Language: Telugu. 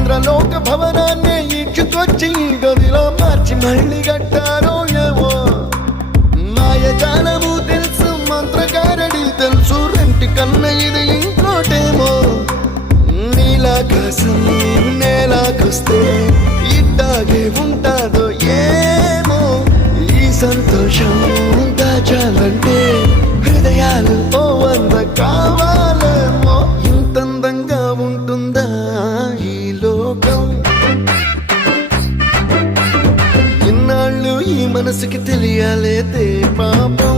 ఇంద్రలోక భవనాన్ని ఈడ్చుకొచ్చి గదిలో మార్చి మళ్ళీ కట్టారో ఏమో మాయజాలము తెలుసు మంత్రగారడి తెలుసు రెంటి కన్న ఇది ఇంకోటేమో నీలాకాశం నేలాకొస్తే ఇట్టాగే ఉంటాదో ఏమో ఈ సంతోషం దాచాలంటే హృదయాలు ఓ వంద కావాలేమో ఇంతందంగా ఉంటుందా ఈ లోకం ఇన్నాళ్ళు ఈ మనసుకి తెలియాలేదే పాపం